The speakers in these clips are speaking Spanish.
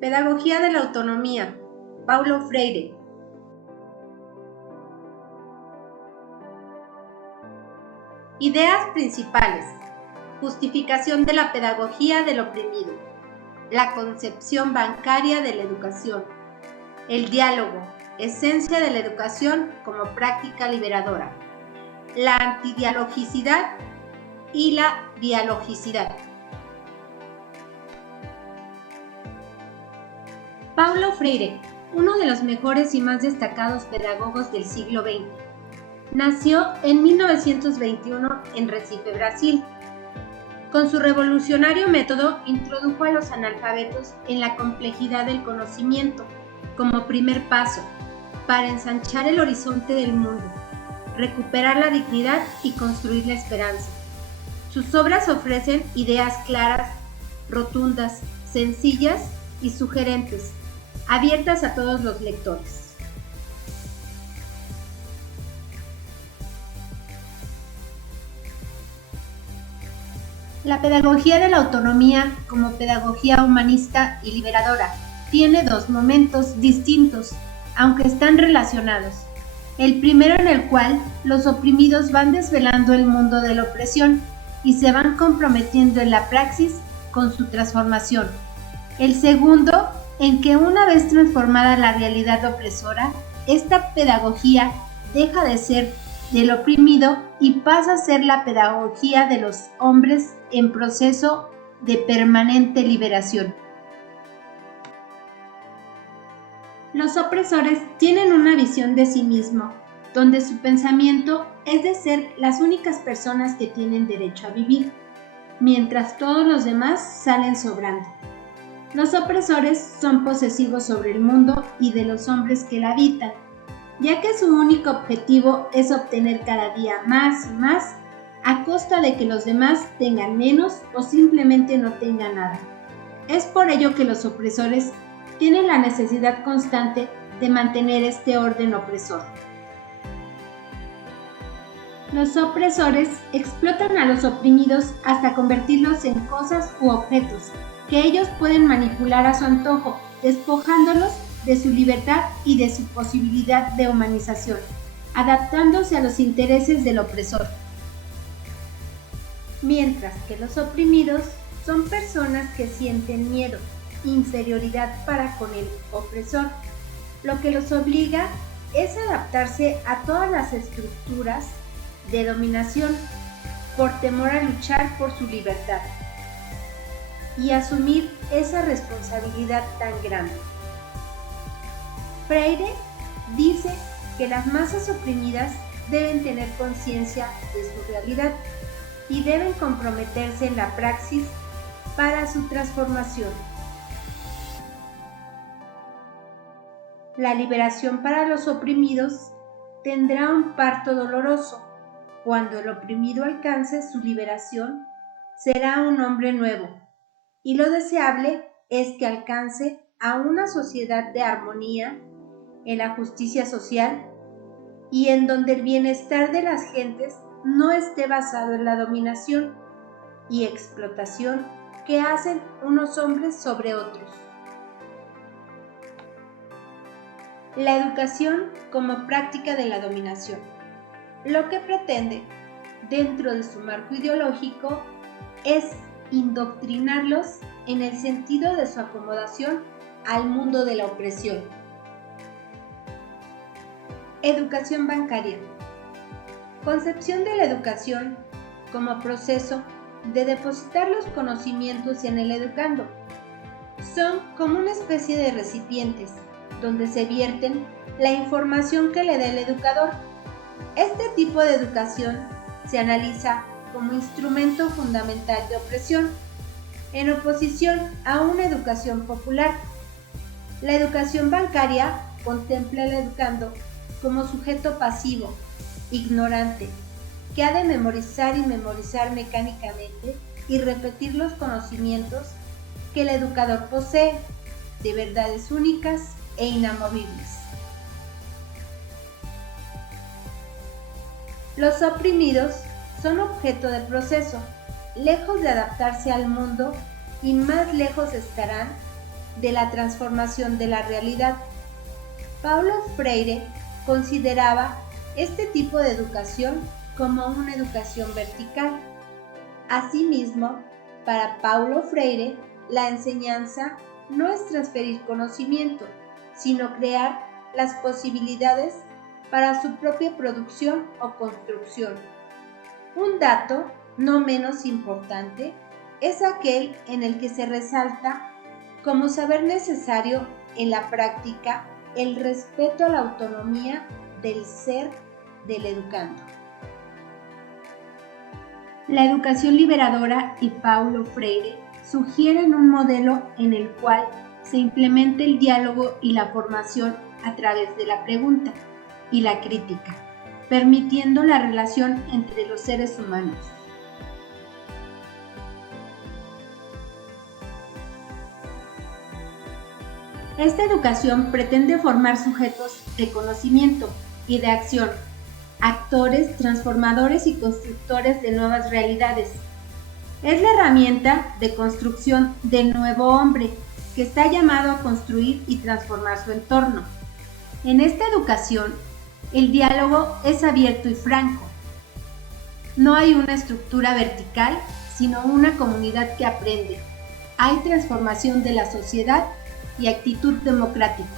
Pedagogía de la autonomía, Paulo Freire. Ideas principales. Justificación de la pedagogía del oprimido. La concepción bancaria de la educación. El diálogo, esencia de la educación como práctica liberadora. La antidialogicidad y la dialogicidad. Paulo Freire, uno de los mejores y más destacados pedagogos del siglo XX. Nació en 1921 en Recife, Brasil. Con su revolucionario método introdujo a los analfabetos en la complejidad del conocimiento como primer paso para ensanchar el horizonte del mundo, recuperar la dignidad y construir la esperanza. Sus obras ofrecen ideas claras, rotundas, sencillas y sugerentes, abiertas a todos los lectores. La pedagogía de la autonomía, como pedagogía humanista y liberadora, tiene dos momentos distintos, aunque están relacionados. El primero en el cual los oprimidos van desvelando el mundo de la opresión y se van comprometiendo en la praxis con su transformación. El segundo, en que una vez transformada la realidad opresora, esta pedagogía deja de ser del oprimido y pasa a ser la pedagogía de los hombres en proceso de permanente liberación. Los opresores tienen una visión de sí mismo, donde su pensamiento es de ser las únicas personas que tienen derecho a vivir, mientras todos los demás salen sobrando. Los opresores son posesivos sobre el mundo y de los hombres que la habitan, ya que su único objetivo es obtener cada día más y más a costa de que los demás tengan menos o simplemente no tengan nada. Es por ello que los opresores tienen la necesidad constante de mantener este orden opresor. Los opresores explotan a los oprimidos hasta convertirlos en cosas u objetos que ellos pueden manipular a su antojo, despojándolos de su libertad y de su posibilidad de humanización, adaptándose a los intereses del opresor. Mientras que los oprimidos son personas que sienten miedo, inferioridad para con el opresor, lo que los obliga es adaptarse a todas las estructuras de dominación por temor a luchar por su libertad y asumir esa responsabilidad tan grande. Freire dice que las masas oprimidas deben tener conciencia de su realidad y deben comprometerse en la praxis para su transformación. La liberación para los oprimidos tendrá un parto doloroso. Cuando el oprimido alcance su liberación, será un hombre nuevo, y lo deseable es que alcance a una sociedad de armonía en la justicia social y en donde el bienestar de las gentes no esté basado en la dominación y explotación que hacen unos hombres sobre otros. La educación como práctica de la dominación. Lo que pretende, dentro de su marco ideológico, es indoctrinarlos en el sentido de su acomodación al mundo de la opresión. Educación bancaria. Concepción de la educación como proceso de depositar los conocimientos en el educando. Son como una especie de recipientes donde se vierten la información que le da el educador. Este tipo de educación se analiza como instrumento fundamental de opresión, en oposición a una educación popular. La educación bancaria contempla al educando como sujeto pasivo, ignorante, que ha de memorizar y memorizar mecánicamente y repetir los conocimientos que el educador posee, de verdades únicas e inamovibles. Los oprimidos son objeto de proceso, lejos de adaptarse al mundo y más lejos estarán de la transformación de la realidad. Paulo Freire consideraba este tipo de educación como una educación vertical. Asimismo, para Paulo Freire, la enseñanza no es transferir conocimiento, sino crear las posibilidades para su propia producción o construcción. Un dato no menos importante es aquel en el que se resalta como saber necesario en la práctica el respeto a la autonomía del ser del educando. La educación liberadora y Paulo Freire sugieren un modelo en el cual se implemente el diálogo y la formación a través de la pregunta y la crítica, permitiendo la relación entre los seres humanos. Esta educación pretende formar sujetos de conocimiento y de acción, actores, transformadores y constructores de nuevas realidades. Es la herramienta de construcción del nuevo hombre que está llamado a construir y transformar su entorno. En esta educación, el diálogo es abierto y franco. No hay una estructura vertical, sino una comunidad que aprende. Hay transformación de la sociedad y actitud democrática.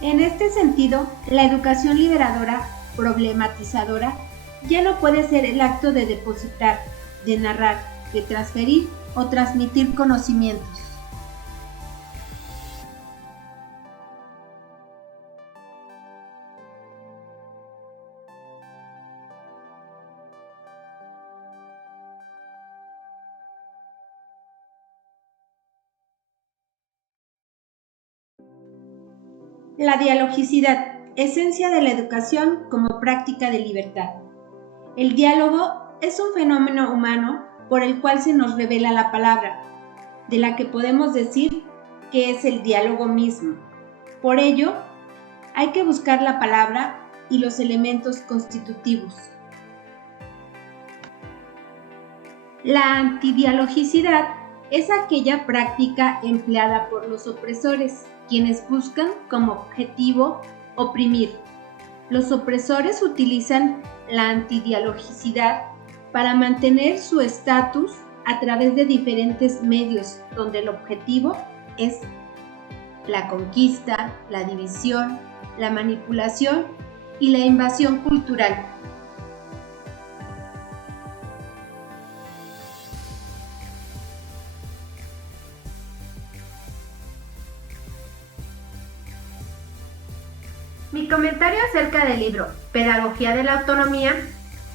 En este sentido, la educación liberadora, problematizadora, ya no puede ser el acto de depositar, de narrar, de transferir o transmitir conocimientos. La dialogicidad, esencia de la educación como práctica de libertad. El diálogo es un fenómeno humano por el cual se nos revela la palabra, de la que podemos decir que es el diálogo mismo. Por ello, hay que buscar la palabra y los elementos constitutivos. La antidialogicidad es aquella práctica empleada por los opresores, quienes buscan como objetivo oprimir. Los opresores utilizan la antidialogicidad para mantener su estatus a través de diferentes medios, donde el objetivo es la conquista, la división, la manipulación y la invasión cultural. Mi comentario acerca del libro Pedagogía de la Autonomía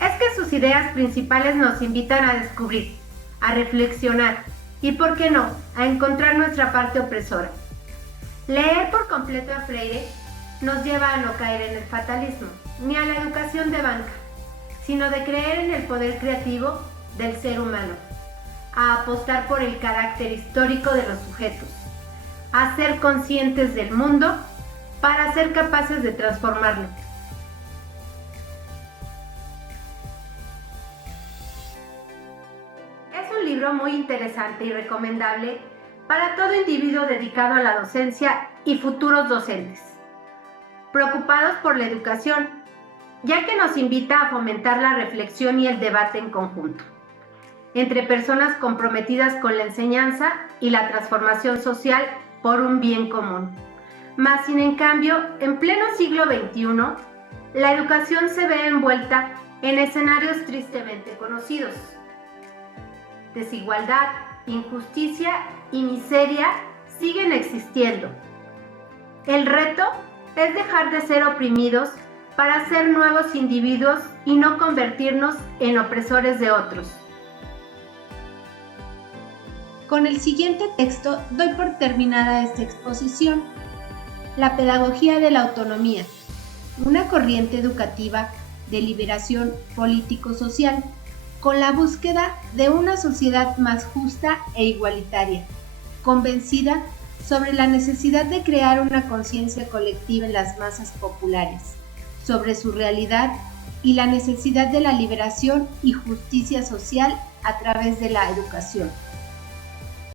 es que sus ideas principales nos invitan a descubrir, a reflexionar y, por qué no, a encontrar nuestra parte opresora. Leer por completo a Freire nos lleva a no caer en el fatalismo, ni a la educación de banca, sino de creer en el poder creativo del ser humano, a apostar por el carácter histórico de los sujetos, a ser conscientes del mundo para ser capaces de transformarlo. Es un libro muy interesante y recomendable para todo individuo dedicado a la docencia y futuros docentes, preocupados por la educación, ya que nos invita a fomentar la reflexión y el debate en conjunto, entre personas comprometidas con la enseñanza y la transformación social por un bien común. Mas, sin en cambio, en pleno siglo XXI, la educación se ve envuelta en escenarios tristemente conocidos. Desigualdad, injusticia y miseria siguen existiendo. El reto es dejar de ser oprimidos para ser nuevos individuos y no convertirnos en opresores de otros. Con el siguiente texto doy por terminada esta exposición. La pedagogía de la autonomía, una corriente educativa de liberación político-social, con la búsqueda de una sociedad más justa e igualitaria, convencida sobre la necesidad de crear una conciencia colectiva en las masas populares, sobre su realidad y la necesidad de la liberación y justicia social a través de la educación.